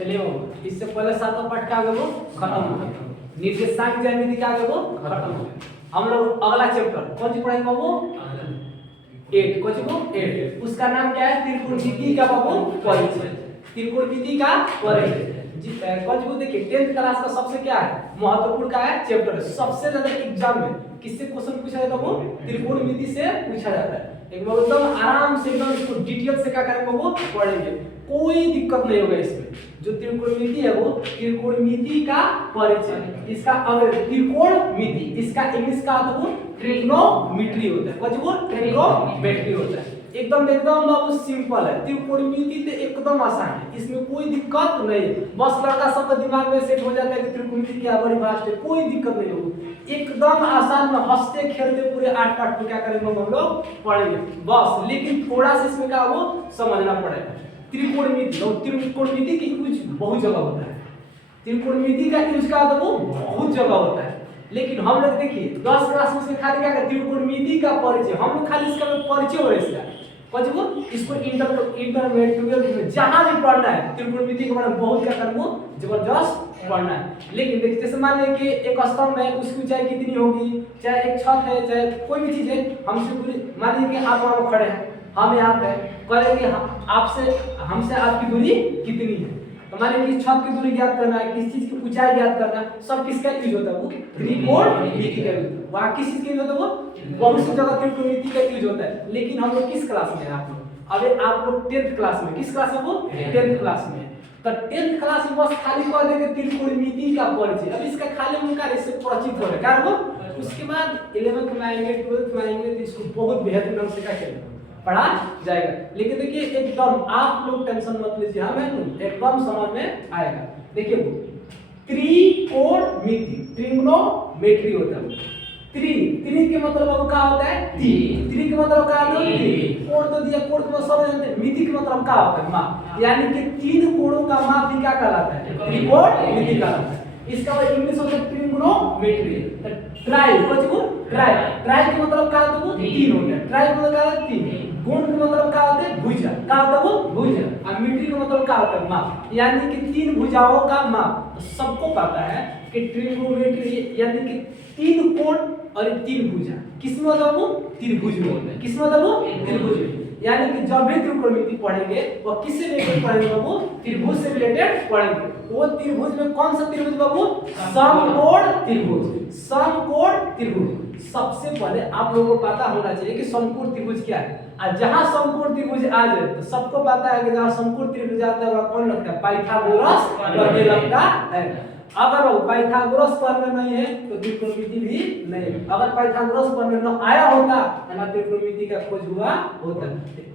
चलिए इससे पहले 7वां पार्ट का आगे वो खत्म हो गया, निर्देशांक ज्यामिति का आगे वो खत्म हो गया। हम लोग अगला चैप्टर कौन सी पढ़ेंगे बाबू? 8 कौन सी को 8 उसका नाम क्या है? त्रिकोणमिति का बाबू परिचय। त्रिकोणमिति का परिचय कौन सी को देखिए 10th क्लास का सबसे क्या है महत्वपूर्ण का है चैप्टर। सबसे ज्यादा एग्जाम में किससे क्वेश्चन पूछा जाता है? वो त्रिकोणमिति से पूछा जाता है। एक बार एकदम आराम से एकदम इसको डिटेल से क्या करेंगे वो पढ़ेंगे, कोई दिक्कत नहीं होगा इसमें। जो त्रिकोणमिति है वो त्रिकोणमिति का परिचय, इसका अगर त्रिकोणमिति इसका इंग्लिश का अर्थ वो ट्रिग्नोमेट्री होता है। कौन वो ट्रिग्नोमेट्री होता है। एकदम बाबू सिंपल है त्रिकोणमिति तो एकदम आसान है, इसमें कोई दिक्कत नहीं है। बस लड़का सबका दिमाग में सेट हो जाता है कि त्रिकोणमिति क्या बड़ी भास्ट है, कोई दिक्कत नहीं होगी। एकदम आसान में हंसते खेलते पूरे 8 पार्ट को क्या करेंगे हम लोग पढ़ेंगे बस। लेकिन थोड़ा सा इसमें क्या वो समझना पड़ेगा। त्रिकोणमिति की यूज बहुत जगह होता है, त्रिकोणमिति का यूज का वो बहुत जगह होता है। लेकिन हम लोग देखिए 10 क्लास में खाली क्या करते हैं त्रिकोणमिति का परिचय, हम लोग खाली इसका परिचय हो रहा है इसका वो इसको इंटरमीडिएट में जहां भी पढ़ना है त्रिकोणमिति के बारे में बहुत क्या करना वो जबरदस्त पढ़ना है। लेकिन देखिए जैसे मान लीजिए कि एक स्तंभ है, उसकी ऊंचाई कितनी होगी, चाहे एक छत है, चाहे कोई भी चीज है, हमसे पूरी मान लीजिए कि आप वहां खड़े हैं, हम यहाँ पे कहेंगे आपसे हमसे आपकी दूरी कितनी है, तो मान लीजिए छत की दूरी ज्ञात करना है, किस चीज की ऊंचाई ज्ञात करना है, सब किसका यूज होता है? वो त्रिकोणमिति का यूज। वहां किस चीज का यूज होता है? वो बहुत सी जगह त्रिकोणमिति का यूज होता है। लेकिन हम लोग किस क्लास में हैं? आप लोग अबे आप लोग 10th क्लास में। किस क्लास में? वो 10th क्लास में। तो 10th क्लास में बस खाली कह देंगे त्रिकोणमिति का परिचय। अब इसका खाली उनका इससे परिचित हो रहा है क्या वो। उसके बाद 11th में आएंगे 12th में आएंगे तो इसको बहुत बेहतर ढंग से क्या करेंगे पढ़ा जाएगा। लेकिन देखिए एकदम आप लोग टेंशन मत लीजिए, हमें एकदम समझ में आएगा। देखिए त्रिकोणमिति ट्रिग्नोमेट्री होता है। त्रि के मतलब अब क्या होता है? तीन। त्रि के मतलब क्या होता है? तीन। कोण तो दिया, कोण को सब जानते हैं। मिति के मतलब क्या होता है? माप, यानी कि 3 कोणों का माप भी क्या कहलाता है? त्रिकोणमिति कहलाता है। इसका इंग्लिश होता है ट्रिग्नोमेट्री। ट्राई ट्राई के मतलब क्या होता है? 3 होता है। ट्राई मतलब क्या होता है? 3। गुण का मतलब क्या होता है? भुजा। क्या होता है? वो भुजा। और मीट्री का मतलब क्या होता है? माप, यानी कि 3 भुजाओं का माप। तो सबको पता है कि ट्रिग्नोमेट्री यानी कि 3 कोण और 3 भुजा किसमें होता है? वो त्रिभुज में होता है। किसमें होता है? वो त्रिभुज में। यानी कि जब भी त्रिकोणमिति पढ़ेंगे वो किससे रिलेटेड पढ़ेंगे बाबू? त्रिभुज से रिलेटेड पढ़ेंगे। वो त्रिभुज में कौन सा त्रिभुज बाबू? समकोण त्रिभुज। समकोण त्रिभुज सबसे पहले आप लोगों को पता होना चाहिए कि समकोण त्रिभुज क्या है। और जहां समकोण त्रिभुज आ जाए तो सबको पता है कि जहां समकोण त्रिभुज आता है वहां कौन लगता है? पाइथागोरस प्रमेय लगता है। अगर वो पाइथागोरस प्रमेय नहीं है तो त्रिकोणमिति भी नहीं। अगर पाइथागोरस प्रमेय न आया होता तो त्रिकोणमिति का खोज हुआ होता।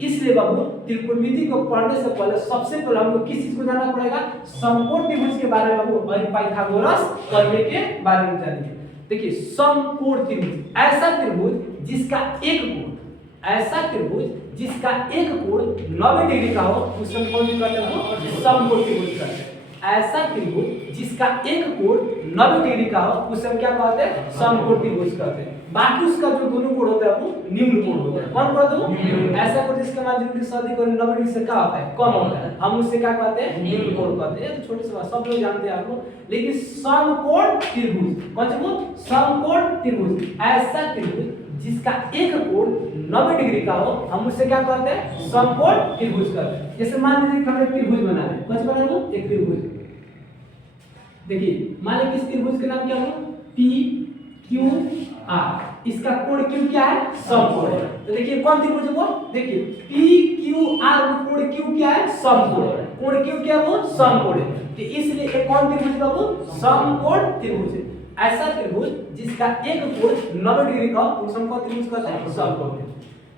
इसलिए बाबू त्रिकोणमिति को पढ़ने से पहले सबसे पहले हमको किस चीज को जानना पड़ेगा? समकोण त्रिभुज के बारे में और पाइथागोरस प्रमेय के बारे में जानिए। देखिए समकोण त्रिभुज ऐसा त्रिभुज जिसका एक कोण, ऐसा त्रिभुज जिसका एक कोण 90 डिग्री का हो उसे हम कौन कहते हैं? समकोण त्रिभुज कहते हैं। ऐसा त्रिभुज जिसका एक कोण 90 डिग्री का हो उसे हम क्या कहते हैं? समकोण त्रिभुज कहते हैं। बाकी उसका जो दोनों कोण होता है वो निम्न कोण होता है। कौन कहते हैं? ऐसा कोण जिसका मान लीजिए शादी को 90 डिग्री से क्या होता है? कम होता है, हम उससे क्या कहते हैं? निम्न कोण कहते हैं। तो छोटे से बात सब लोग जानते हैं आप लोग। लेकिन समकोण त्रिभुज कौन सा? वो समकोण त्रिभुज ऐसा त्रिभुज जिसका एक कोण 90 डिग्री का हो हम उससे क्या कहते हैं? समकोण त्रिभुज कहते हैं। जैसे मान लीजिए कि हमें त्रिभुज बनाना है, कौन सा बनाना है? एक त्रिभुज। देखिए मान लीजिए इस त्रिभुज का नाम क्या हो? P Q R। इसका कोण Q क्या है? समकोण है। तो देखिए कौन त्रिभुज है वो? देखिए P Q R कोण Q क्या है? समकोण। कोण Q क्या है? वो समकोण है। तो इसलिए एक कौन त्रिभुज है वो? समकोण त्रिभुज है। ऐसा त्रिभुज जिसका एक कोण 90 डिग्री का हो उसे हम कौन त्रिभुज कहते हैं? समकोण।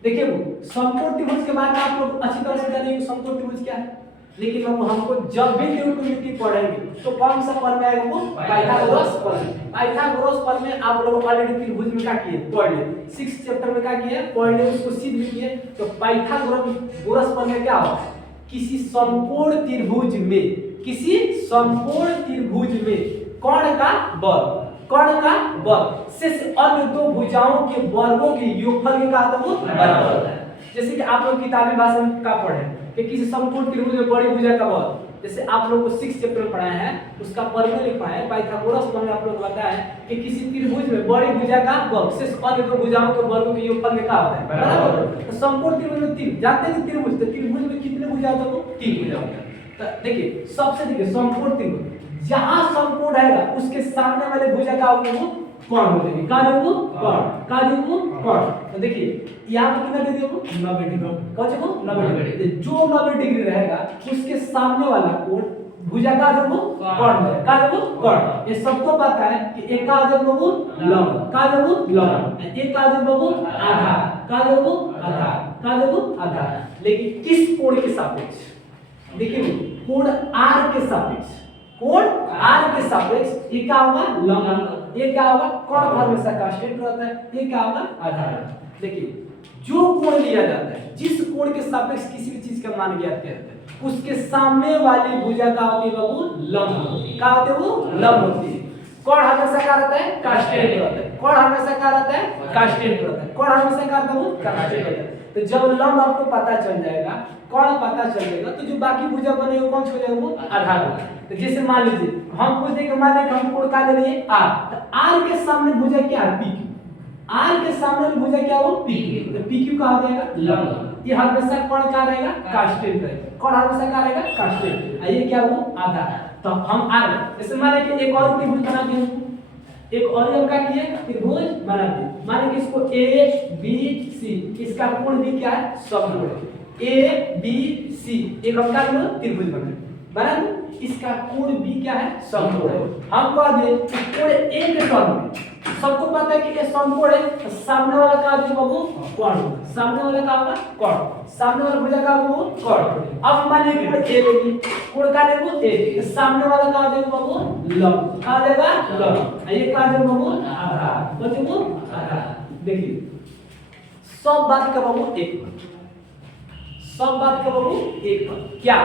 देखिए वो समकोण त्रिभुज के बारे में आप लोग अच्छी तरह से जानिए समकोण त्रिभुज क्या है। लेकिन हमको जब भी त्रिकोणमिति पढ़ेंगे तो कौन सा प्रमेय आएगा? वो पाइथागोरस प्रमेय। पाइथागोरस प्रमेय आप लोग ऑलरेडी त्रिभुज में क्या किए? पढ़ लिए। 6th चैप्टर में क्या किए? पढ़ लिए, उसको सिद्ध भी किए। तो पाइथागोरस प्रमेय क्या होता है? किसी समकोण त्रिभुज में, किसी समकोण त्रिभुज में कोण का वर्ग, कोण का वर्ग से अन्य दो भुजाओं के वर्गों के योगफल के क्या होता है? वो बराबर होता है। जैसे कि आप लोग किताबी भाषा में क्या पढ़े कि किसी समकोण त्रिभुज में बड़ी भुजा का वर्ग जैसे आप लोग को 6 चैप्टर में पढ़ाए हैं, उसका फॉर्मूला लिखा है पाइथागोरस में आप लोग बताया है कि किसी त्रिभुज में बड़ी भुजा का वर्ग शेष अन्य दो भुजाओं के वर्गों के योगफल क्या होता है, बराबर। तो समकोण त्रिभुज में 3 जानते हैं त्रिभुज, तो त्रिभुज में कितने भुजा होते हैं, 3 भुजा होते हैं। तो देखिए सबसे देखिए समकोण त्रिभुज, जहां समकोण रहेगा उसके सामने वाले भुजा का होगा वो कोण हो जाएगी, का देबो कोण, का देबो कोण। तो देखिए यहां पर कितना दे देबो 90 डिग्री, कौन से को 90 डिग्री, जो 90 डिग्री रहेगा उसके सामने वाला कोण भुजा का देबो कोण है, का देबो कोण। ये सबको पता है कि एक का देबो लंब, का देबो लंब, एक का देबो आधार, का देबो आधार, का देबो आधार। लेकिन किस कोण के सापेक्ष, देखिए कोण r के सापेक्ष, कोण r के सापेक्ष ये क्या होगा लंब, ये क्या होगा कोण हमेशा कांस्टेंट रहता है, ये क्या होगा आधार। देखिए जो कोण लिया जाता है, जिस कोण के सापेक्ष किसी भी चीज का मान ज्ञात किया जाता है, उसके सामने वाली भुजा का होती है बाबू लंब होती है, क्या होती है वो लंब होती है। कोण हमेशा क्या रहता है कांस्टेंट रहता है, कोण हमेशा क्या रहता है कांस्टेंट रहता है, कोण हमेशा क्या रहता है वो कांस्टेंट रहता है। तो जब लंब आपको पता चल जाएगा, कोण पता चल जाएगा, तो जो बाकी भुजा बने वो कौन हो जाएगा वो आधार होगा। तो जैसे मान लीजिए हम पूछते हैं कि मान लीजिए हम कोण का ले लिए r, तो r के सामने भुजा क्या है pq, r के सामने भुजा क्या हो pq, तो pq का हो जाएगा लंब। ये हमेशा कोण का रहेगा कांस्टेंट रहेगा, कोण हमेशा का रहेगा कांस्टेंट, ये क्या वो आधार। तो हम r जैसे मान लीजिए एक और त्रिभुज बना दिए, एक और हम क्या किए त्रिभुज बना दिए, मान लीजिए इसको a b c, इसका कोण भी क्या है समकोण a b c, एक हम क्या त्रिभुज बना दिए, इसका कोण भी क्या है समकोण है। हम कह दे कोण a के टर्म में सबको पता है कि ये समकोण है, तो सामने वाला का जो बाबू कोण, सामने वाला का होगा कोण, सामने वाला भुजा का वो कोण। अब मान लीजिए कोण a लेंगे, कोण का लेंगे a, तो सामने वाला का देगा बाबू लंब, का देगा लंब, ये का देगा बाबू आधार, बच्चों को आधार। देखिए सब बात का बाबू एक, सब बात का बाबू एक क्या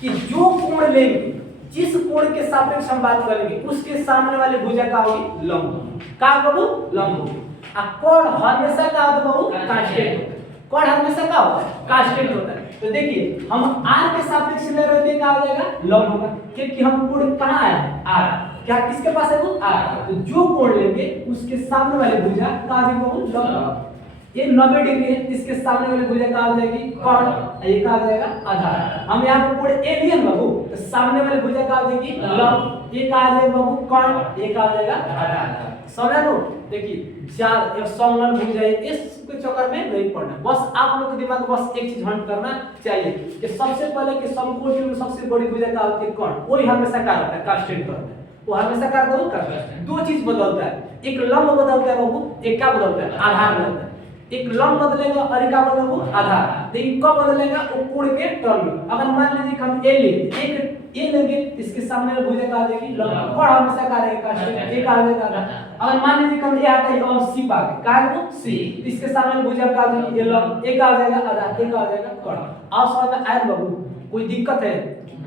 कि जो कोण लेंगे, जिस कोण के सापेक्ष हम बात करेंगे, उसके सामने वाले भुजा का होगी लंब, का बाबू लंब होगी। आ कोण हमेशा का होता है बाबू कांस्टेंट होता है, कोण हमेशा का होता है कांस्टेंट होता है। तो देखिए हम r के सापेक्ष ले रहे थे, क्या हो जाएगा लंब होगा, क्योंकि हम कोण कहां आए हैं r, क्या किसके पास है वो r। तो जो कोण लेंगे उसके सामने वाले भुजा का होगी बाबू लंब, ये 90 डिग्री है, इसके सामने वाले भुजा का आ जाएगी कोण, ये का आ जाएगा आधार। हम यहां पर कोण a लिए बाबू, तो सामने वाले भुजा का आ जाएगी लंब, ये का आ जाएगा बाबू कोण, ये का आ जाएगा आधार। समझ लो। देखिए चार एक समलन भुजा है, इसके चक्कर में नहीं पड़ना, बस आप लोग के दिमाग में बस एक चीज हंट करना चाहिए कि सबसे पहले कि समकोण में सबसे बड़ी भुजा का होती है कोण, वही हमेशा क्या रहता है कांस्टेंट रहता है, वो हमेशा क्या रहता है। दो चीज बदलता है, एक लंब बदलता है बाबू, एक क्या बदलता है आधार बदलता है। एक लंब बदलेगा और एक क्या बदलेगा आधार, लेकिन कब बदलेगा वो कोण के टर्म में। अगर मान लीजिए हम a ले, एक a लेंगे, इसके सामने भुजा का आ जाएगी लंब, कोण हमेशा का रहेगा कांस्टेंट, एक आ जाएगा आधार। अगर मान लीजिए हम a आता है और c पा गए, का है वो c, इसके सामने भुजा का आ जाएगी a लंब, एक आ जाएगा आधार, एक आ जाएगा कोण। आप समझ में आया बाबू, कोई दिक्कत है,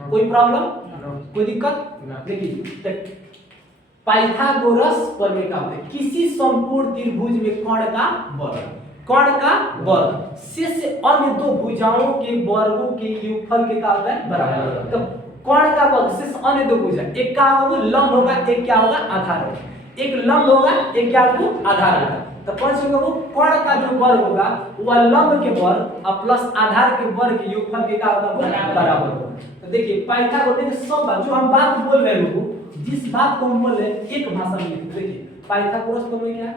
कोई प्रॉब्लम, कोई दिक्कत। देखिए पाइथागोरस प्रमेय का होता है किसी समपूर्ण त्रिभुज में कोण का वर्ग, कोण का वर्ग शेष अन्य दो भुजाओं के वर्गों के योगफल के का होता है बराबर। तो कोण का वर्ग शेष अन्य दो भुजा, एक का होगा लंब होगा, एक क्या होगा आधार होगा, एक लंब होगा, एक क्या होगा आधार होगा। तो कौन सी होगा वो कोण का जो वर्ग होगा वह लंब के वर्ग और प्लस आधार के वर्ग के योगफल के का होगा बराबर होगा। तो देखिए पाइथागोरस के सब बात जो हम बात बोल रहे हैं, जिस बात को हम बोल रहे हैं एक भाषा में लिखते। देखिए पाइथागोरस प्रमेय क्या है,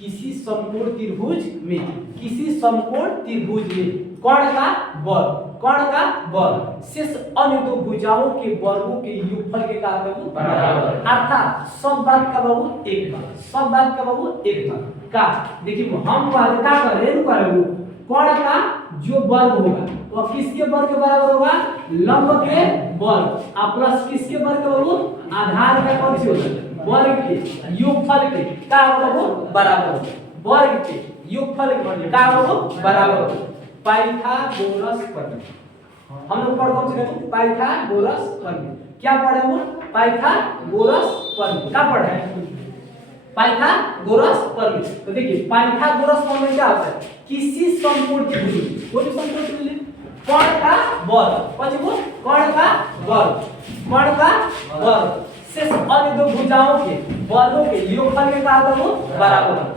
किसी समकोण त्रिभुज में, किसी समकोण त्रिभुज में कोण का वर्ग, कोण का वर्ग शेष अन्य दो भुजाओं के वर्गों के योगफल के का बराबर। अर्थात सब बात का बाबू एक बात, सब बात का बाबू एक बात का। देखिए हम पहले क्या कर रहे हैं, कोण का जो वर्ग होगा वह किसके वर्ग के बराबर होगा, लंब के वर्ग और प्लस किसके वर्ग के बाबू आधार का कौन सी होता है वर्ग के योगफल के का होगा बराबर, वर्ग के योगफल के का होगा बराबर। पाइथागोरस प्रमेय हम लोग पढ़ कौन से पाइथागोरस प्रमेय, क्या पढ़े वो पाइथागोरस प्रमेय, क्या पढ़े पाइथागोरस प्रमेय। तो देखिए पाइथागोरस प्रमेय क्या होता है, किसी समकोण त्रिभुज, कोई भी समकोण त्रिभुज कोण का वर्ग, कर्ण का वर्ग, कर्ण का वर्ग शेष अन्य दो भुजाओं के वर्गों के योगफल के का होता है वो बराबर होता है।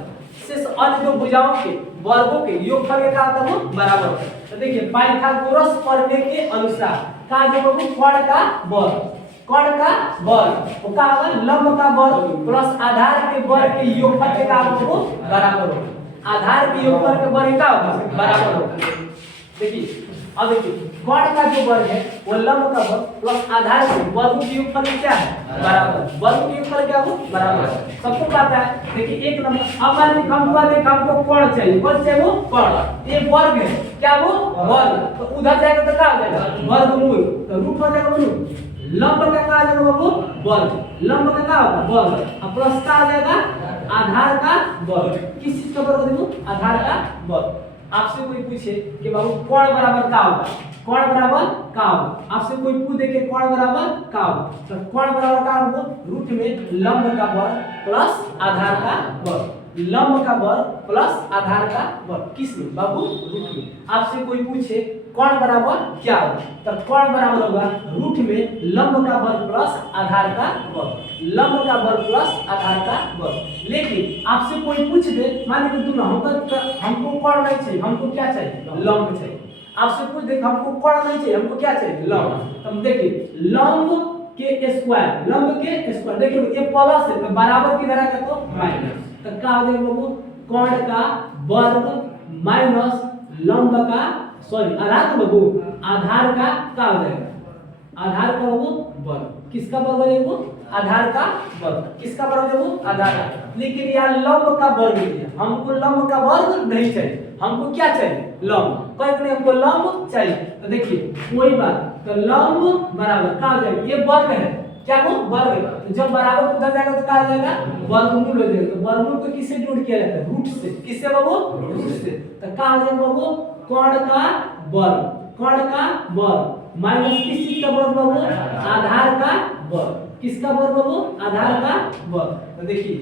शेष अन्य दो भुजाओं के वर्गों के योगफल के का होता है वो बराबर होता है। तो देखिए पाइथागोरस प्रमेय के अनुसार का जो है कर्ण का वर्ग, कर्ण का वर्ग वो का होगा लंब का वर्ग प्लस आधार के वर्ग के योगफल के का होगा वो बराबर होगा। आधार के योगफल के वर्ग का होगा बराबर होगा। देखिए अब देखिए कर्ण का जो वर्ग है वो लंब का वर्ग प्लस आधार के वर्ग के योगफल क्या है बराबर। वर्ग के योगफल क्या हो बराबर है, सबको पता है। देखिए एक नंबर अब मान लीजिए हमको कर्ण चाहिए, कौन चाहिए वो कर्ण, ये वर्ग है क्या वो वर्ग, तो उधर जाएगा तो क्या हो जाएगा वर्गमूल, तो रूट हो जाएगा रूट। लंब का क्या आ जाएगा बाबू वर्ग, लंब का क्या होगा वर्ग, अब प्लस का आ जाएगा आधार का वर्ग। किस चीज का वर्ग देखो आधार का वर्ग। आपसे कोई पूछे कि बाबू कर्ण बराबर का होगा, कर्ण बराबर का होगा, आपसे कोई पूछे कि कर्ण बराबर का होगा, तो कर्ण बराबर का होगा रूट में लंब का वर्ग प्लस आधार का वर्ग, लंब का वर्ग प्लस आधार का वर्ग। किस में बाबू रूट में। आपसे कोई पूछे कर्ण बराबर क्या होगा, तो कर्ण बराबर होगा रूट में लंब का वर्ग प्लस आधार का वर्ग, लंब का वर्ग प्लस आधार का वर्ग। लेकिन आपसे कोई पूछ दे मान लीजिए तुम हमको कर्ण नहीं चाहिए, हमको क्या चाहिए लंब चाहिए। आपसे पूछ दे हमको कर्ण नहीं चाहिए, हमको क्या चाहिए लंब। तो हम देखिए लंब के स्क्वायर, लंब के स्क्वायर देखिए ये प्लस है तो बराबर किधर आएगा तो माइनस, तो क्या हो जाएगा बाबू कर्ण का वर्ग माइनस लंब का सॉरी आधार का बाबू आधार का क्या हो जाएगा आधार का बाबू वर्ग। किसका वर्ग हो जाएगा वो आधार का वर्ग, किसका वर्ग है वो आधार का। लेकिन यार लंब का वर्ग दिया, हमको लंब का वर्ग नहीं चाहिए, हमको क्या चाहिए लंब, कहते नहीं हमको लंब चाहिए। तो देखिए कोई बात, तो लंब बराबर क्या हो जाएगा ये वर्ग है क्या वो वर्ग है, तो जब बराबर उधर जाएगा तो क्या हो जाएगा वर्गमूल हो जाएगा। तो वर्गमूल को किससे जोड़ किया जाता है रूट से, किससे बाबू रूट से। तो क्या हो जाएगा बाबू कर्ण का वर्ग, कर्ण का वर्ग माइनस किस चीज का वर्ग बाबू आधार का वर्ग, किसका वर्ग बाबू आधार का वर्ग। तो देखिए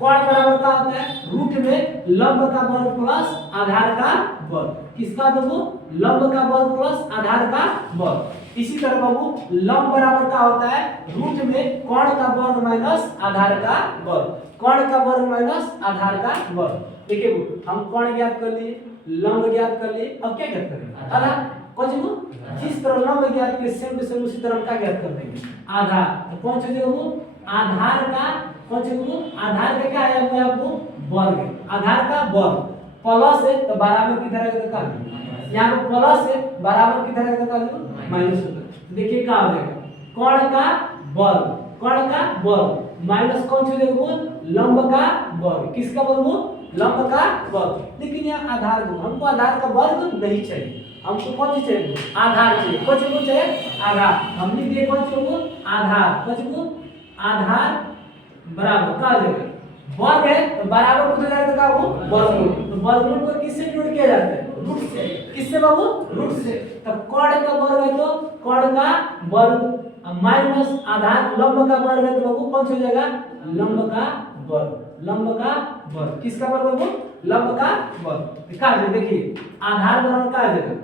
कर्ण बराबर का होता है रूट में लंब का वर्ग प्लस आधार का वर्ग, किसका बाबू लंब का वर्ग प्लस आधार का वर्ग। इसी तरह बाबू लंब बराबर का होता है रूट में कर्ण का वर्ग माइनस आधार का वर्ग, कर्ण का वर्ग माइनस आधार का वर्ग। देखिए हम कर्ण ज्ञात कर लिए, लंब ज्ञात कर लिए, अब क्या ज्ञात करेंगे आधार। कौन सी जिस तरह लंब ज्ञात किए सेम टू सेम उसी तरह हम क्या ज्ञात कर देंगे आधार। तो कौन सा वो आधार का कौन सा वो आधार का क्या है वो आपको वर्ग है, आधार का वर्ग प्लस है तो बराबर किधर आएगा तो क्या यहाँ पे प्लस है बराबर किधर आएगा तो क्या माइनस होगा। देखिए क्या हो जाएगा कर्ण का वर्ग, कर्ण का वर्ग माइनस कौन सा देगा वो लंब का वर्ग, किसका वर्ग वो लंब का वर्ग। लेकिन यहाँ आधार को हमको आधार का वर्ग नहीं चाहिए, हमको कौन सी चाहिए आधार चाहिए, कौन सी चाहिए आधार। हमने दिए कौन सी वो आधार, कौन सी वो आधार बराबर क्या हो जाएगा वर्ग है तो बराबर किधर जाएगा का वो वर्गमूल। तो वर्गमूल को किससे जोड़ किया जाता है रूट से, किससे बाबू रूट से। तो कर्ण का वर्ग है तो कर्ण का वर्ग माइनस आधार लंब का वर्ग है तो बाबू कौन सा हो जाएगा लंब का वर्ग, लंब का वर्ग, किसका वर्ग बाबू लंब का वर्ग। क्या है देखिए आधार बराबर क्या आ जाएगा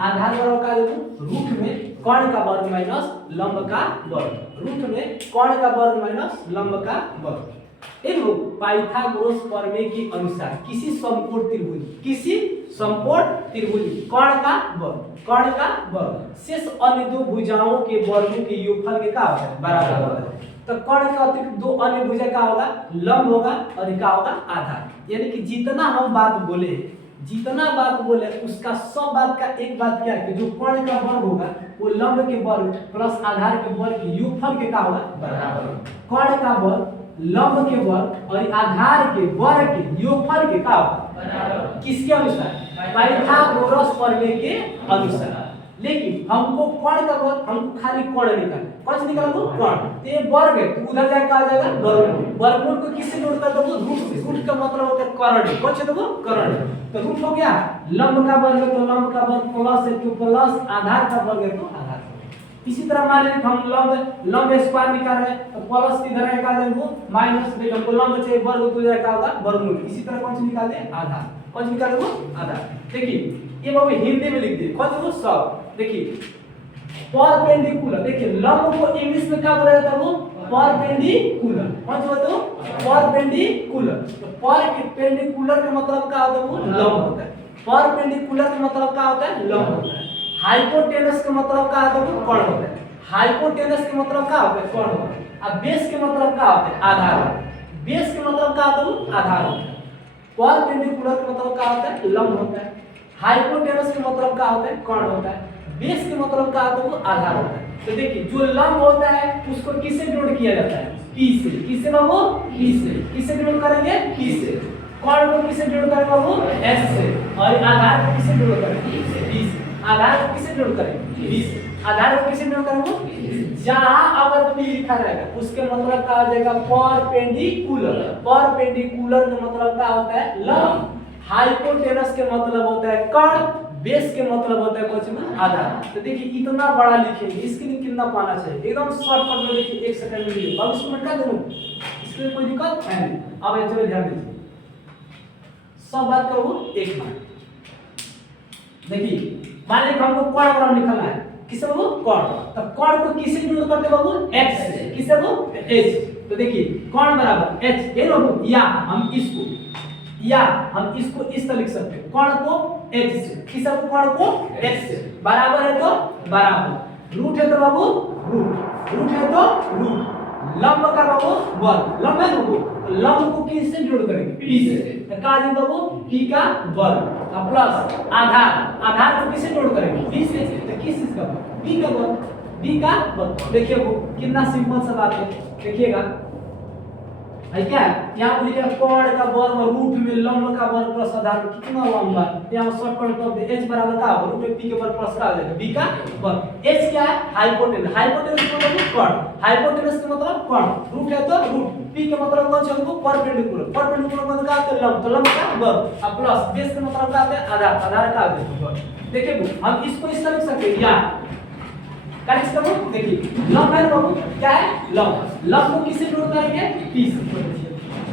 आधार बराबर का रूट में कर्ण का वर्ग माइनस लंब का वर्ग, रूट में कर्ण का वर्ग माइनस लंब का वर्ग। देखो पाइथागोरस प्रमेय के अनुसार किसी समकोण त्रिभुज, किसी समकोण त्रिभुज कर्ण का वर्ग शेष अन्य दो भुजाओं के वर्गों के योगफल के क्या होगा बराबर होगा। तो कर्ण का अतिरिक्त दो अन्य भुजा क्या होगा लंब होगा और क्या होगा आधार। यानी कि जितना हम बात बोले जितना बात बोले उसका सब बात का एक बात क्या है कि जो कर्ण का वर्ग होगा वो लंब के वर्ग प्लस आधार के वर्ग के योगफल के क्या होगा बराबर। कर्ण का वर्ग लंब के वर्ग और आधार के वर्ग के योगफल के क्या होगा बराबर। किसके अनुसार पाइथागोरस प्रमेय के अनुसार। लेकिन हमको कर्ण का वर्ग हमको खाली कर्ण निकालना, कौन सा निकालना वो कर्ण। ये वर्ग है तो उधर जाके आ जाएगा वर्गमूल, वर्गमूल को किससे जोड़ कर दो रूट से, रूट का मतलब होता है कर्ण, कौन सा वो कर्ण। तो रूट हो गया लंब का वर्ग है तो लंब का वर्ग प्लस है तो प्लस, आधार का वर्ग है तो आधार। इसी तरह मान लीजिए हम लंब स्क्वायर निकाल रहे हैं तो प्लस किधर आएगा वो माइनस, देखो हमको लंब चाहिए वर्ग तो जाएगा होगा वर्गमूल। इसी तरह कौन सा निकाले आधार, कौन सा निकाले वो आधार। देखिए ये बाबू हिंदी में लिख दिए कौन सा वो सब। देखिए परपेंडिकुलर। देखिए लंब को इंग्लिश में क्या बोला जाता है? वो परपेंडिकुलर। कौन सा बताओ? परपेंडिकुलर। तो परपेंडिकुलर का मतलब क्या होता है? वो लंब होता है। परपेंडिकुलर का मतलब क्या होता है? लंब होता है। हाइपोटेनस का मतलब क्या होता है? वो कोण होता है। हाइपोटेनस का मतलब क्या होता है? कोण होता है। अब बेस के मतलब क्या होता है? आधार होता है। बेस के मतलब क्या होता है? वो आधार होता है। परपेंडिकुलर का मतलब क्या होता है? लंब होता है। हाइपोटेनस का मतलब क्या होता है? कोण होता है। बेस के मतलब क्या होता है? वो आधार होता है। तो देखिए जो लंब होता है उसको किससे जोड़ किया जाता है? पी से। किससे बाबू? पी से। किससे जोड़ करेंगे? पी से। कोण को किससे जोड़ करेंगे बाबू? एस से। और आधार को किससे जोड़ करेंगे? बी से। आधार को किससे जोड़ करेंगे? बी से। आधार को किससे जोड़ करेंगे? जहां अगर पी लिखा रहेगा उसके मतलब क्या हो जाएगा? परपेंडिकुलर। परपेंडिकुलर का मतलब क्या होता है? लंब। हाइपोटेनस के मतलब होता है कोण। बेस के मतलब होता है कुछ आधार। तो देखिए इतना बड़ा लिखेंगे, इसके लिए कितना पाना चाहिए? एकदम शॉर्टकट में देखिए 1 सेकंड में लिखिए। अब इसको मैं क्या करूं? इसके लिए कोई दिक्कत है नहीं। अब ये चलो ध्यान दीजिए, सब बात करूं एक बार। देखिए मान लीजिए हमको कोण बराबर निकालना है। किससे बाबू? कोण। तो कोण को किससे जोड़ करते बाबू? x से। किससे बाबू? h। तो देखिए कोण बराबर h, ये बाबू या हम इसको इस तरह लिख सकते हैं, कोण को h से। किससे? कोण को h से। बराबर है तो बराबर, रूट है तो बाबू रूट है तो रूट, लंब का बाबू वर्ग। लंब है बाबू, लंब को किससे जोड़ करेंगे? p से। तो का जी बाबू? p का वर्ग और प्लस आधार को किससे जोड़ करेंगे? b से। तो किस चीज का? b का वर्ग। b का वर्ग। देखिए वो कितना सिंपल सा बात है। देखिएगा है क्या है? यहाँ पर लिखा कोण का वर्ग रूट में लंब का वर्ग प्लस आधार। कितना लंबा? यहाँ शॉर्टकट कर दे, h बराबर का रूट में p के वर्ग प्लस का आ जाएगा b का वर्ग। h क्या है? हाइपोटेनस। हाइपोटेनस का मतलब कोण। हाइपोटेनस का मतलब कोण। रूट है तो रूट, p का मतलब कौन सा? वो परपेंडिकुलर। परपेंडिकुलर मतलब क्या होता है? लंब। तो लंब का वर्ग और प्लस बेस का मतलब क्या होता है? आधार का वर्ग। देखिए हम इसको इस तरह लिख सकते हैं, या करेक्ट करो। देखिए लंब है बाबू, क्या है? लंब को किससे जोड़ करेंगे? p से।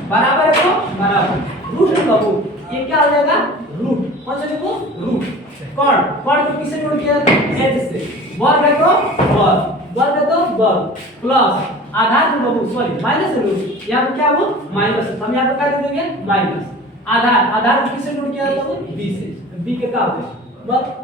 बराबर है तो बराबर, रूट है बाबू, ये क्या हो जाएगा? रूट। कौन सा देखो? रूट। कोण को किससे जोड़ किया जाता है? h से। वर्ग है तो वर्ग है तो वर्ग प्लस आधार है बाबू, सॉरी माइनस है रूट। यहाँ पे क्या हो? माइनस है, हम यहाँ पे क्या दे देंगे? माइनस। आधार को किससे जोड़ किया जाता है? b से। b के क्या होता है? वर्ग।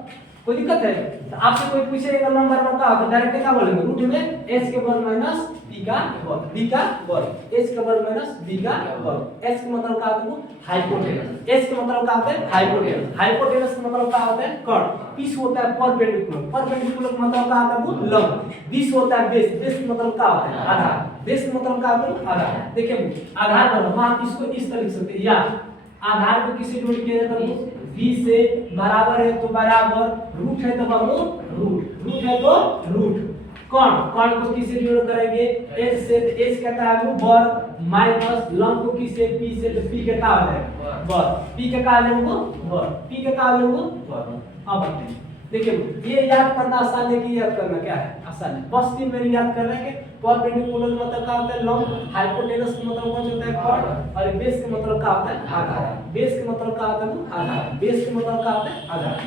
कोई दिक्कत है? तो आपसे कोई पूछेगा नंबर का तो डायरेक्ट क्या बोलेंगे? रूट में h के वर्ग माइनस b का वर्ग। b का वर्ग h के वर्ग माइनस b का वर्ग। h का मतलब क्या होता है? हाइपोटेनस। h का मतलब क्या होता है? हाइपोटेनस। हाइपोटेनस का मतलब क्या होता है? कोण। p होता है परपेंडिकुलर। परपेंडिकुलर का मतलब क्या होता है? वो लंब। b होता है बेस। बेस का मतलब क्या होता है? आधार। बेस का मतलब क्या होता है? आधार। देखिए आधार बराबर हम इसको इस तरह लिख सकते हैं, या आधार को किससे जोड़ किया जाता है? b से। बराबर है तो बराबर, रूट है तो बाबू रूट है तो रूट। कोण को किससे जोड़ करेंगे? h से। तो h कहता है वो वर्ग माइनस लंब को किससे? p से। तो p का क्या हो जाएगा? वर्ग। p का क्या हो जाएगा? वो वर्ग। p का क्या हो जाएगा? वो वर्ग। अब देखिए ये याद करना आसान है कि याद करना क्या है? आसान है। बस 3 महीने याद कर रहे हैं कि परपेंडिकुलर मतलब क्या होता है? लंब। हाइपोटेनस का मतलब कौन होता है? कोण। और बेस का मतलब क्या होता है? आधार। बेस का मतलब क्या होता है? आधार। बेस का मतलब क्या होता है? आधार।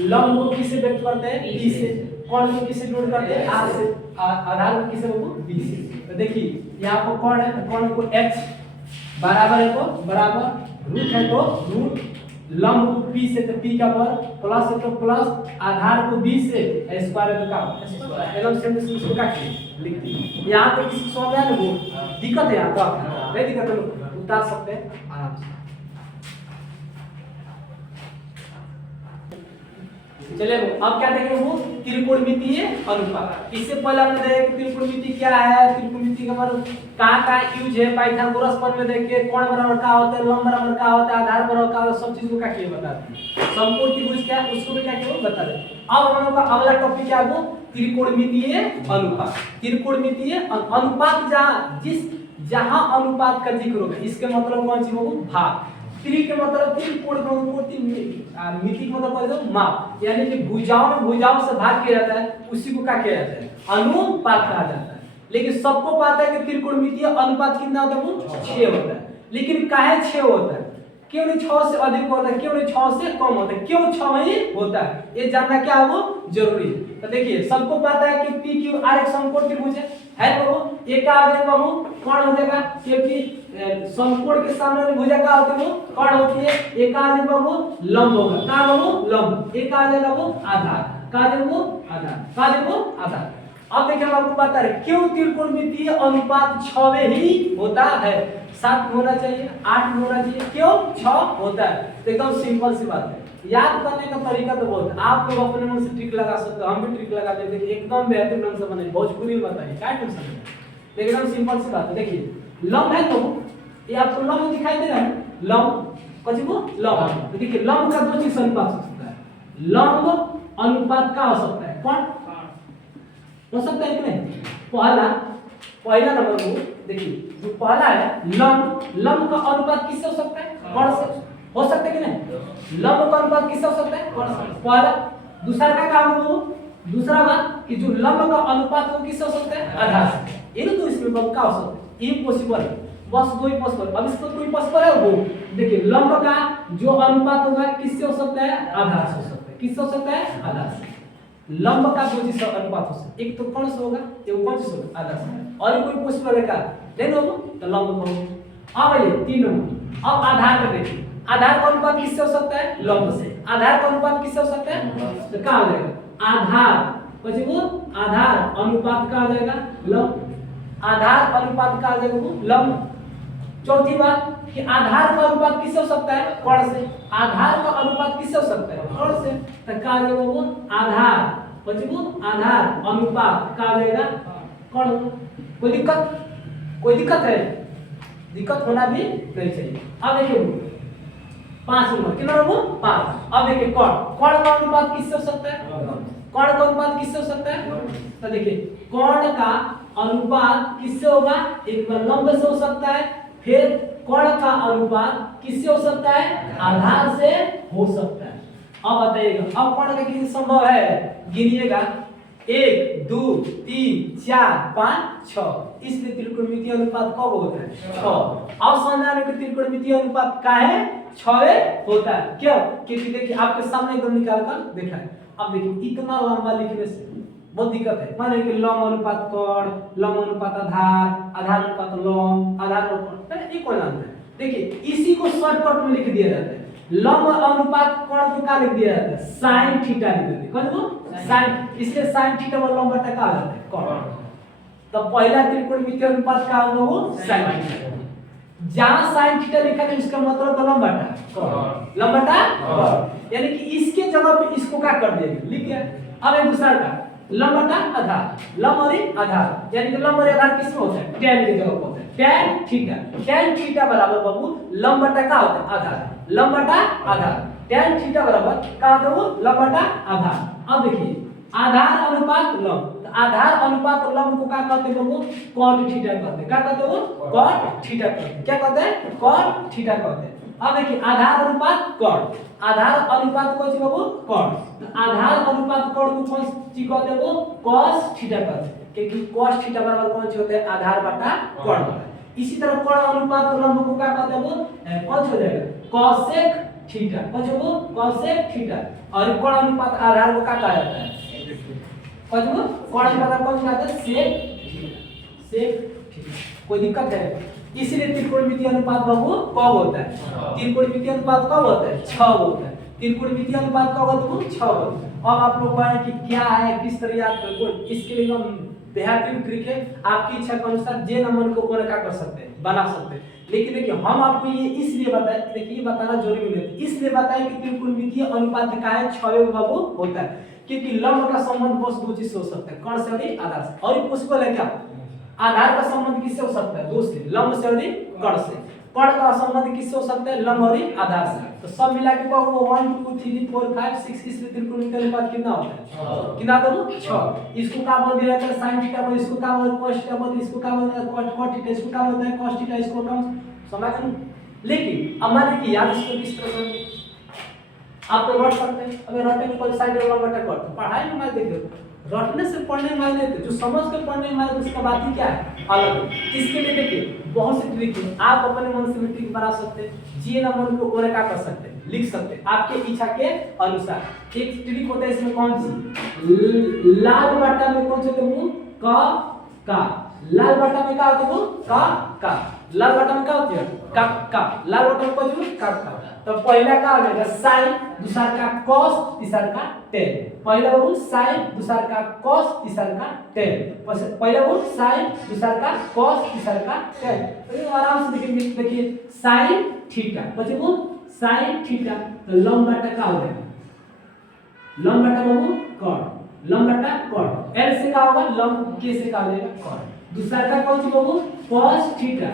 लंब को किससे व्यक्त करते हैं? b से। कोण को किससे जोड़ करते हैं? r से। आधार को किससे? b से। तो देखिए यहाँ पर कोण है तो कोण को h, बराबर है तो बराबर, रूट है तो रूट, लंब को p से तो p का वर्ग, प्लस है तो प्लस, आधार को b से, स्क्वायर है तो क्या? एकदम सिंपल से इसको काट लिख दी। यहाँ पे किसी समझ में आ रहा है? दिक्कत है यहाँ तो नहीं दिक्कत है, उतार सकते हैं आराम से। चलिए अब क्या देखेंगे? वो त्रिकोणमितीय अनुपात। इससे पहले हमने देखा कि त्रिकोणमिति क्या है, त्रिकोणमिति का मतलब कहाँ यूज है। पाइथागोरस पर में देखिए कोण बराबर क्या होता है, लंब बराबर क्या होता है, आधार बराबर क्या होता है, सब चीज को क्या किए बता दें। समकोण त्रिभुज क्या है उसको भी क्या किए बता दें। अब हम लोग का अगला टॉपिक क्या है? वो त्रिकोणमितीय अनुपात। त्रिकोणमितीय अनुपात जहां अनुपात का जिक्र होगा, इसके मतलब कौन सी होगा? भाग। त्रि के मतलब तीन, कोण का मतलब तीन, मिति का मतलब क्या है? माप। यानी कि भुजाओं में भुजाओं से भाग किया जाता है, उसी को क्या किया जाता है? अनुपात कहा जाता है। लेकिन सबको पता है कि त्रिकोणमितीय अनुपात कितना होता है? वो 6 होता है। लेकिन काहे 6 होता है? क्यों नहीं 6 से अधिक होता है? क्यों नहीं 6 से कम होता है? क्यों 6 ही होता है? ये जानना क्या है? वो जरूरी है। तो देखिए सबको पता है कि पी क्यू आर एक समकोण त्रिभुज है बाबू। एक आ जाएगा बाबू कौन हो जाएगा, क्योंकि समकोण के सामने वाली भुजा का होती है वो कौन होती है, एक आ जाएगा बाबू लंब होगा, का बाबू लंब, एक आ जाएगा वो आधार, का जाएगा वो आधार, का जाएगा वो आधार। अब देखिए हम आपको बता रहे क्यों त्रिकोणमितीय अनुपात 6 में ही होता है, 7 में होना चाहिए, 8 में होना चाहिए, क्यों 6 होता है। तो एकदम सिंपल सी बात है, याद करने का तरीका तो बहुत है, आप लोग अपने मन से ट्रिक लगा सकते हो, हम भी ट्रिक लगा देते हैं, एकदम बेहतरीन ढंग से बने, भोजपुरी में बताइए क्या टेंशन है, एकदम सिंपल सी बात है। देखिए लंब है तो ये आपको लंब दिखाई दे रहा है, लंब कौन को लंब, तो देखिए लंब का दो चीज अनुपात हो सकता है, लंब अनुपात का हो सकता है, कौन हो सकता है कि नहीं, पहला नंबर को देखिए जो पहला है लंब का अनुपात किससे हो सकता है, कौन से हो सकता है कि नहीं, लंब का अनुपात किससे हो सकता है, कौन से पहला। दूसरा का काम हो, दूसरा बात कि जो लंब का अनुपात वो किससे हो सकता है, आधार से। ये तो इसमें कब का हो सकता है, इम्पॉसिबल, बस दो ही पॉसिबल। अब इसको तो इम्पॉसिबल है वो, देखिए लंब का जो अनुपात होगा किससे हो सकता है, आधार से हो सकता है, किससे हो सकता है, आधार से। लंब का दो चीज अनुपात हो सकता है, एक तो कौन सा होगा, एक कौन सा होगा, आधार से, और कोई पॉसिबल है का नहीं होगा तो लंब होगा। अब ये 3 नंबर, अब आधार का देखिए, आधार का अनुपात किससे हो सकता है, लंब से, आधार का अनुपात किससे हो सकता है, तो क्या हो जाएगा, आधार પછી वो आधार अनुपात का आ जाएगा लंब, आधार अनुपात का आ जाएगा वो लंब। चौथी बात कि आधार का अनुपात किससे हो सकता है, कोण से, आधार का अनुपात किससे हो सकता है, कोण से, तो क्या आ जाएगा वो आधार, પછી वो आधार अनुपात का आ जाएगा कोण। कोई दिक्कत है, दिक्कत होना भी नहीं चाहिए। अब देखिए 5 नंबर कितना नंबर वो 5। अब देखिए कोण का अनुपात किससे हो सकता है, कोण का अनुपात किससे हो सकता है, तो देखिए कोण का अनुपात किससे होगा, एक बार लंब से हो सकता है, फिर कोण का अनुपात किससे हो सकता है, आधार से हो सकता है। अब बताइएगा अब कोण का किसी संभव है, गिनिएगा 1 2 3 4 5 6, इसलिए त्रिकोणमितीय अनुपात कब होता है, 6। अब समझाने के त्रिकोणमितीय अनुपात का है 6 होता है, क्यों, क्योंकि देखिए आपके सामने एकदम निकाल कर देखा है। अब देखिए इतना लंबा लिखने से बहुत दिक्कत है, मान लीजिए लंब अनुपात कोण, लंब अनुपात आधार, आधार अनुपात लंब, आधार अनुपात एक कौन आता है। देखिए इसी को शॉर्टकट में लिख दिया जाता है, लंब अनुपात कोण को क्या लिख दिया जाता है, sin थीटा लिख देते हैं, कौन को sin, इसलिए sin थीटा और लंब बटा का आ जाता है कोण। तो पहला त्रिकोणमितीय अनुपात का होगा वो sin थीटा, जहां sin थीटा लिखा है इसका मतलब तो लंब बटा कोण, लंब बटा कोण, यानी कि इसके जगह पे इसको क्या कर दिया लिख गया। अब एक दूसरा का लंब बटा आधार, लंब और आधार, यानी कि लंब और आधार किसमें होता है, tan की जगह होता है, tan थीटा बराबर बाबू लंब बटा का होता है आधार, लंब बटा आधार, tan थीटा बराबर का होता है वो लंब बटा आधार। अब देखिए आधार अनुपात लंब, तो आधार अनुपात लंब को क्या कहते हैं बाबू, cot थीटा कहते हैं, क्या कहते हैं वो cot थीटा कहते हैं, क्या कहते हैं cot थीटा कहते हैं। अब देखिए आधार अनुपात कोण, आधार अनुपात कौन सी बाबू कोण, आधार अनुपात कोण को कौन सी कहते हैं वो cos थीटा कहते हैं, क्योंकि cos थीटा बराबर कौन सी होता है, आधार बटा कोण। इसी तरह कोण अनुपात लंब को क्या कहते हैं वो कौन सा हो जाएगा, cosec थीटा, कौन सा वो cosec थीटा। और कोण अनुपात आधार को क्या कहा जाता है, कौन सा वो कोण अनुपात कौन सा आता है, sec थीटा। कोई दिक्कत है, इसलिए त्रिकोणमितीय अनुपात बाबू कब होता है, त्रिकोणमितीय अनुपात कब होता है, 6 होता है, त्रिकोणमितीय अनुपात कब होता है, 6 होता है। अब आप लोग कहें कि क्या है, किस तरह याद करें, इसके लिए हम बेहतरीन ट्रिक है, आपकी इच्छा के अनुसार जे नंबर को कोण क्या कर सकते हैं, बना सकते हैं। लेकिन देखिए हम आपको ये इसलिए बताएं, देखिए ये बताना जरूरी नहीं है, इसलिए बताएं कि त्रिकोणमितीय अनुपात का है 6 बाबू होता है, क्योंकि लंब का संबंध बस दो चीज से हो सकता है, कोण से और आधार से। और पॉसिबल है क्या, आधार का संबंध किससे हो सकता है, दो से, लंब से और कोण से। कोण का संबंध किससे हो सकता है, लंब और आधार से। तो सब मिला के वो 1 2 3 4 5 6, इसलिए त्रिकोणमितीय अनुपात कितना होता है, कितना होता है 6। इसको क्या बोल दिया जाता है, sin थीटा बोल, इसको क्या बोलते हैं cos थीटा बोलते हैं, इसको क्या बोलते हैं cot थीटा, इसको क्या बोलते हैं cos थीटा, इसको क्या समझ गए। लेकिन अब मान लीजिए याद इसको किस तरह से आप तो नोट करते हैं, अगर नोट में कोई साइड वाला बटा करते पढ़ाई में मैं देखो रटने से पढ़ने में मायने देते, जो समझ कर पढ़ने में मायने उसका बात ही क्या है, अलग है। इसके लिए देखिए बहुत सी ट्रिक है, आप अपने मन से ट्रिक बना सकते हैं, जिए ना मन को और क्या कर सकते हैं, लिख सकते हैं आपके इच्छा के अनुसार। एक ट्रिक होता है इसमें कौन सी, लाल बट्टा में कौन से कहूं का, लाल बट्टा में क्या होता है का, लाल बट्टा में क्या होती है का, लाल बट्टा में कौन सी का। तो पहला का हो जाएगा साइन, दूसरा का कॉस, तीसरा का टेन। पहला वो साइन, दूसरा का कॉस, तीसरा का टेन। पहला वो साइन, दूसरा का कॉस, तीसरा का टेन। तो आराम से देखेंगे, देखिए साइन थीटा, बच्चे वो साइन थीटा, तो लंब बटा का हो जाएगा, लंब बटा बाबू कॉट, लंब बटा कॉट। एल से क्या होगा लंब, के से क्या हो जाएगा कॉट। दूसरा का कौन सी बाबू कॉस थीटा,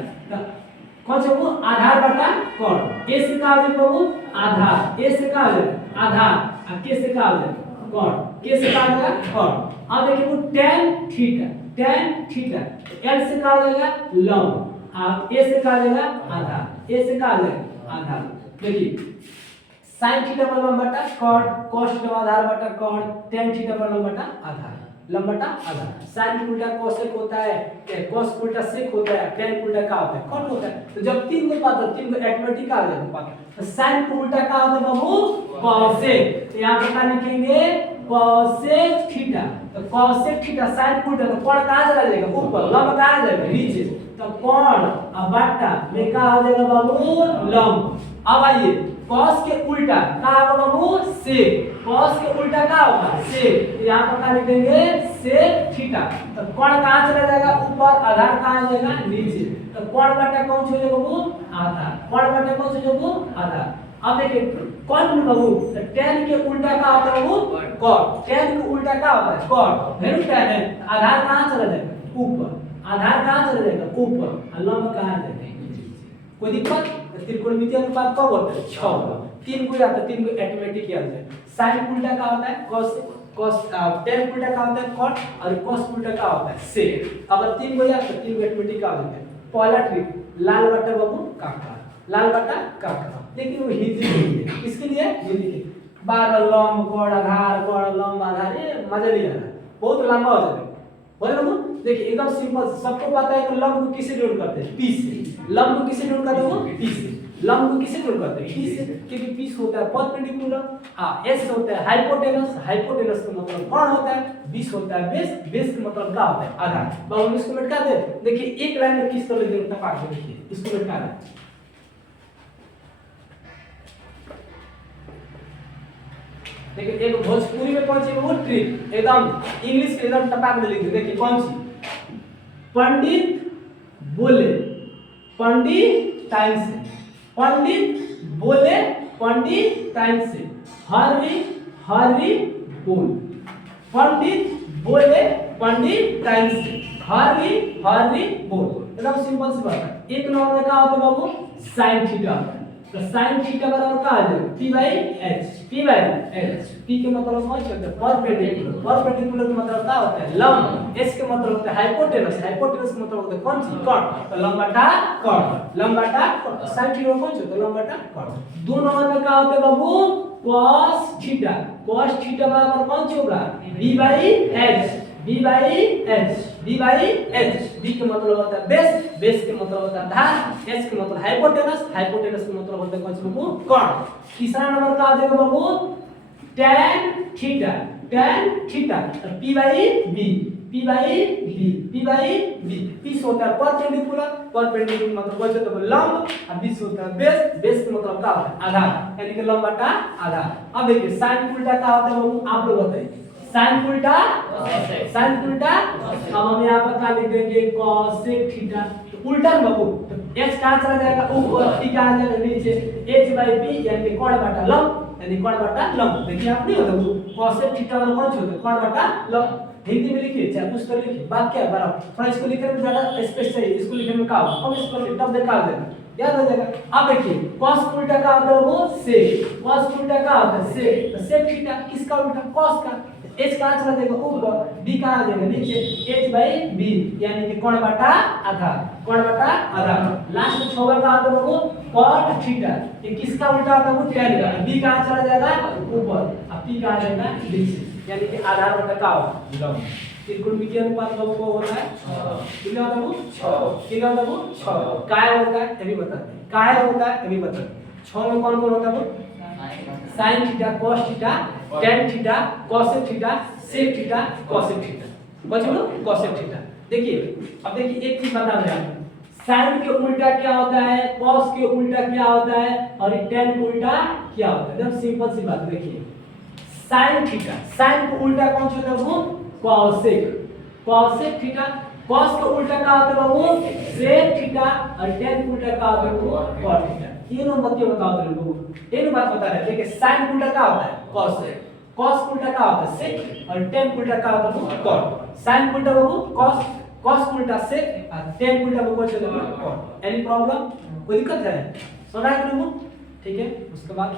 कौन सा वो आधार बटा कॉट। ए से क्या हो जाएगा बाबू आधार, ए से क्या हो जाएगा आधार, और के से क्या हो जाएगा कॉट, के से क्या हो जाएगा कॉट। अब देखिए वो tan theta, tan theta, L से क्या हो जाएगा लंब, और ए से क्या हो जाएगा आधार, ए से क्या हो जाएगा आधार। देखिए sin थीटा पर लंब बटा कॉट, cos थीटा पर आधार बटा कॉट, tan थीटा पर लंब बटा आधार, लंब बटा आधार। sin उल्टा cosec होता है, cos उल्टा sec होता है, tan उल्टा क्या होता है cot होता है। तो जब तीन को पाता, तीन को ऑटोमेटिक आ जाएगा पाता, तो sin को उल्टा क्या होता है बाबू cosec। तो यहां पर क्या लिखेंगे cosec थीटा, तो cosec थीटा sin को उल्टा, तो कोण कहां चला जाएगा ऊपर, लंब कहां जाएगा नीचे, तो कोण और बट्टा में क्या हो जाएगा बाबू लंब। अब आइए cos के उल्टा क्या होगा बाबू sec, cos के उल्टा क्या होगा sec, यहाँ पर क्या लिखेंगे sec थीटा। तो कोण कहाँ चला जाएगा ऊपर, आधार कहाँ जाएगा नीचे, तो कोण बटा कौन से हो जाएगा बाबू आधार, कोण बटा कौन से हो जाएगा आधार। अब देखिए कॉट में बाबू, तो tan के उल्टा क्या होता है बाबू cot, tan के उल्टा क्या होता है cot, वेरी tan है, आधार कहाँ चला जाएगा ऊपर, आधार कहाँ चला जाएगा ऊपर, और लंब कहाँ जाएगा कोई दिक्कत। त्रिकोणमितीय अनुपात कब होता है 6, तीन को आता है, तीन को ऑटोमेटिक याद है। sin उल्टा क्या होता है cos, tan उल्टा क्या होता है cot, और cos उल्टा क्या होता है sec। अगर तीन को याद तो तीन को ऑटोमेटिक आ जाते हैं। पहला ट्रिक लाल बट्टा बाबू काका, लाल बट्टा काका, लेकिन वो हिंदी नहीं है, इसके लिए हिंदी के 12 लंब कोण आधार, कोण लंब आधार, ये मजा नहीं आ रहा, बहुत लंबा हो जाएगा। बोले बाबू देखिए एकदम सिंपल, सबको पता है कि लंब को किससे जोड़ करते हैं पी से, लंब को किससे जोड़ करते हैं वो पी से, लंब को किससे जोड़ करते हैं पी से, क्योंकि पी होता है परपेंडिकुलर, एस होता है हाइपोटेनस, हाइपोटेनस का मतलब कोण होता है, बीस होता है बेस, बेस का मतलब क्या होता है आधार। बाबू इसको मिटा दे, देखिए एक लाइन में किस तरह लिखते हैं तपाक से देखिए, इसको मिटा दे। देखिए एक भोजपुरी में कौन सी वो ट्रिक एकदम इंग्लिश के एकदम टपाक में लिख दे, देखिए कौन सी, पंडित बोले पंडित टाइम से, पंडित बोले पंडित टाइम से, हरी हरी बोल, पंडित बोले पंडित टाइम से, हरी हरी बोल, एकदम सिंपल सी बात है। एक नंबर में क्या होता है बाबू sin थीटा, तो sin थीटा बराबर क्या आ जाएगा p by h, p by h, p के मतलब कौन सा होता है परपेंडिकुलर, परपेंडिकुलर का मतलब क्या होता है लंब, h के मतलब होता है हाइपोटेनस, हाइपोटेनस का मतलब होता है कौन सी cot, तो लंब बटा cot, लंब बटा cot, sin थीटा कौन सा होता है लंब बटा cot। दो नंबर में क्या होता है बाबू cos थीटा, cos थीटा बराबर कौन सा होगा b by h, b by h, b by h, b का मतलब होता है बेस, बेस के मतलब होता है आधार, h के मतलब हाइपोटेनस, हाइपोटेनस का मतलब होता है कौन सा बाबू कॉट। तीसरा नंबर का आ जाएगा बाबू tan थीटा, tan थीटा, तो p by b, p by b, p by b, p होता है परपेंडिकुलर, परपेंडिकुलर मतलब कौन सा होता है लंब, और b होता है बेस, बेस का मतलब क्या होता है आधार, यानी कि लंब बटा आधार। अब देखिए sin उल्टा क्या होता है बाबू आप लोग बताइए, sin उल्टा, sin उल्टा, अब हम यहाँ पर क्या लिख देंगे cosec थीटा, तो उल्टा बाबू तो h कहाँ चला जाएगा ऊपर, p कहाँ जाएगा नीचे, h by p यानी कि कोण बटा लंब, यानी कोण बटा लंब। देखिए आप नहीं होता cosec थीटा वाला कौन सा होता है कोण बटा लंब। हिंदी में लिखिए चाहे पुस्तक लिखिए, बात क्या है बराबर, थोड़ा इसको लिखने में ज्यादा स्पेस चाहिए, इसको लिखने में क्या होगा कम स्पेस तब देखा देना याद हो जाएगा। अब देखिए cos उल्टा का होता है वो sec, cos उल्टा का होता है sec, तो sec थीटा किसका उल्टा cos का, h कहां चला जाएगा ऊपर, b कहां आ जाएगा नीचे, h by b यानी कि कोण बटा आधार, कोण बटा आधार। लास्ट में छवा का आता है वो cot थीटा, ये किसका उल्टा आता है वो tan का, b कहां चला जाएगा ऊपर, अब p कहां जाएगा नीचे। यानी कि आधार होता है का लंब। त्रिकोणमितीय अनुपात बाबू को होता है कितना होता है वो 6 कितना होता है वो 6 काय होता है ये भी बताते हैं काय होता है ये भी बताते हैं 6 में कौन कौन होता है वो sin theta cos theta tan theta cosec theta sec theta cosec theta बच्चों cosec थीटा। देखिए अब देखिए एक चीज बता रहे हैं sin के उल्टा क्या होता है cos के उल्टा क्या होता है और tan के उल्टा क्या होता है। एकदम सिंपल सी बात देखिए sin थीटा sin को उल्टा कौन सा होता है वो cosec cosec थीटा cos का उल्टा क्या होता है वो sec थीटा और tan का उल्टा क्या होता है वो cot थीटा। ये नो मत ये बताओ तेरे को ये बात बता रहे हैं देखिए sin का उल्टा क्या होता है cos cos का उल्टा क्या होता है sec और tan का उल्टा क्या होता है वो cot। sin का उल्टा वो cos cos का उल्टा sec और tan का उल्टा वो कौन सा होता है cot। एनी प्रॉब्लम कोई दिक्कत है सुना है कि नहीं ठीक है। उसके बाद